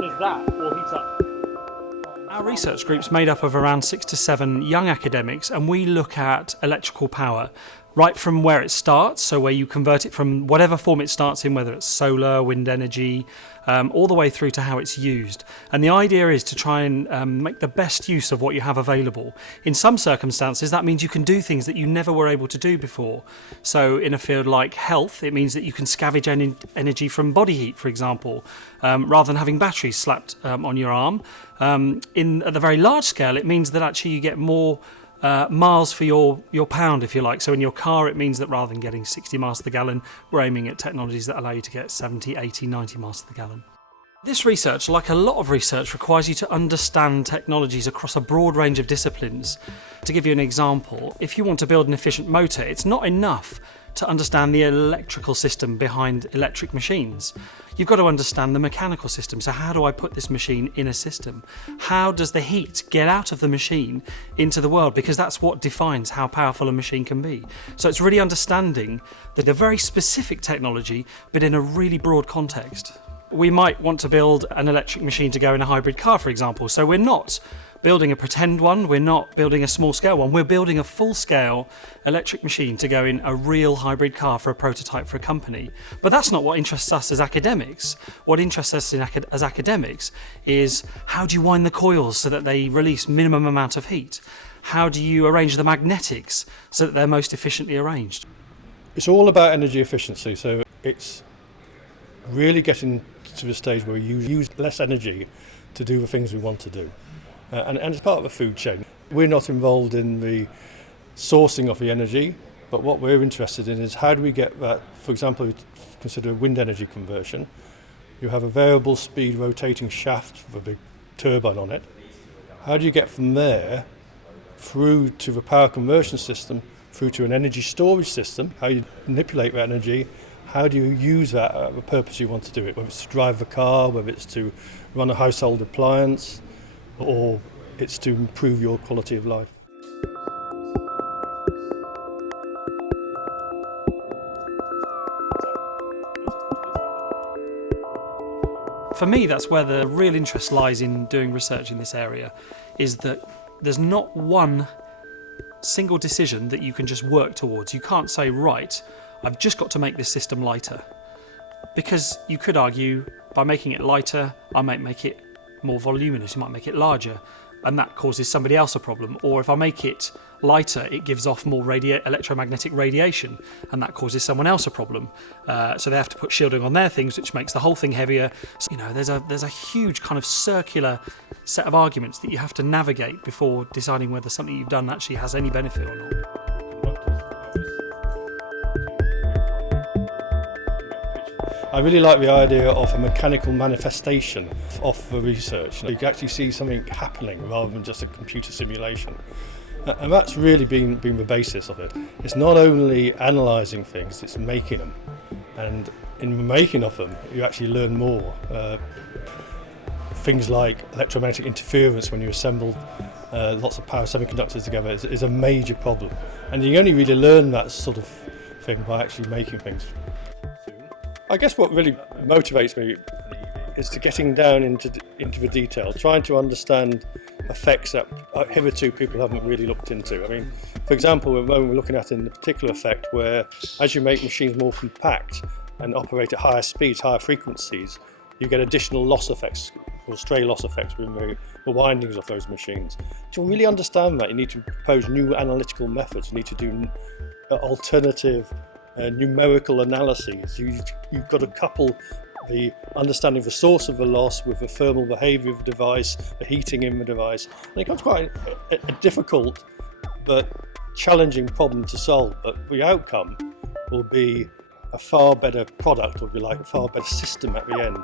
Does that or heat up? Our research group's made up of around 6 to 7 young academics, and we look at electrical power right from where it starts, so where you convert it from whatever form it starts in, whether it's solar, wind energy, all the way through to how it's used. And the idea is to try and make the best use of what you have available. In some circumstances, that means you can do things that you never were able to do before. So in a field like health, it means that you can scavenge energy from body heat, for example, rather than having batteries slapped on your arm. At the very large scale, it means that actually you get more miles for your pound, if you like. So in your car, it means that rather than getting 60 miles to the gallon, we're aiming at technologies that allow you to get 70, 80, 90 miles to the gallon. This research, like a lot of research, requires you to understand technologies across a broad range of disciplines. To give you an example, if you want to build an efficient motor, it's not enough to understand the electrical system behind electric machines. You've got to understand the mechanical system. So how do I put this machine in a system? How does the heat get out of the machine into the world? Because that's what defines how powerful a machine can be. So it's really understanding the very specific technology, but in a really broad context. We might want to build an electric machine to go in a hybrid car, for example. So we're not building a pretend one, we're not building a small scale one, we're building a full scale electric machine to go in a real hybrid car for a prototype for a company. But that's not what interests us as academics. What interests us as academics is how do you wind the coils so that they release minimum amount of heat? How do you arrange the magnetics so that they're most efficiently arranged? It's all about energy efficiency, so it's really getting to the stage where we use less energy to do the things we want to do. And it's part of the food chain. We're not involved in the sourcing of the energy, but what we're interested in is how do we get that, for example, consider wind energy conversion. You have a variable speed rotating shaft with a big turbine on it. How do you get from there through to the power conversion system, through to an energy storage system, how you manipulate that energy, how do you use that at the purpose you want to do it, whether it's to drive the car, whether it's to run a household appliance, or it's to improve your quality of life. For me, that's where the real interest lies in doing research in this area, is that there's not one single decision that you can just work towards. You can't say, right, I've just got to make this system lighter. Because you could argue, by making it lighter, I might make it more voluminous, you might make it larger, and that causes somebody else a problem. Or if I make it lighter, it gives off more electromagnetic radiation, and that causes someone else a problem. So they have to put shielding on their things, which makes the whole thing heavier. So, there's a huge kind of circular set of arguments that you have to navigate before deciding whether something you've done actually has any benefit or not. I really like the idea of a mechanical manifestation of the research. You can actually see something happening rather than just a computer simulation. And that's really been the basis of it. It's not only analysing things, it's making them. And in the making of them, you actually learn more. Things like electromagnetic interference when you assemble lots of power semiconductors together is a major problem. And you only really learn that sort of thing by actually making things. I guess what really motivates me is to getting down into the detail, trying to understand effects that hitherto people haven't really looked into. I mean, for example, when we're looking at in a particular effect where as you make machines more compact and operate at higher speeds, higher frequencies, you get additional loss effects or stray loss effects within the windings of those machines. To really understand that, you need to propose new analytical methods. You need to do alternative numerical analyses. You've got to couple the understanding of the source of the loss with the thermal behaviour of the device, the heating in the device. And it becomes quite a difficult but challenging problem to solve. But the outcome will be a far better product, or if you like, a far better system at the end.